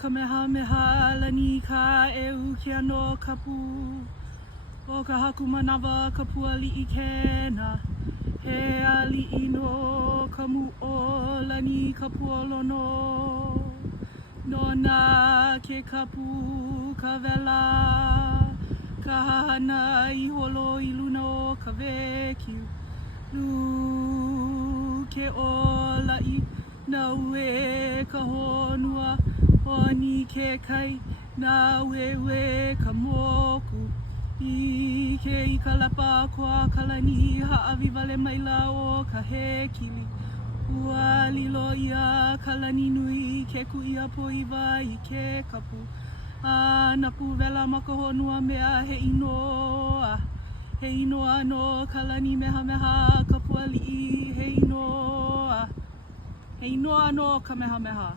Kamehameha lani ka e uke ano kapu o ka haku manawa ka puali I kena he ali ino ka mu o lani ka puolono no na ke kapu ka vela ka hana I holo I luna o ka vekiu lu ke o lai na ue ka honua Oni ke kai na wewe ka moku I ke I ka lapa koa kalani haawi wale maila o ka hekili Ua lilo ia kalani nui ke kuia poiwa I ke kapu A napu vela maka honua mea he inoa He inoa no kalani meha meha ka puali he inoa no ka meha meha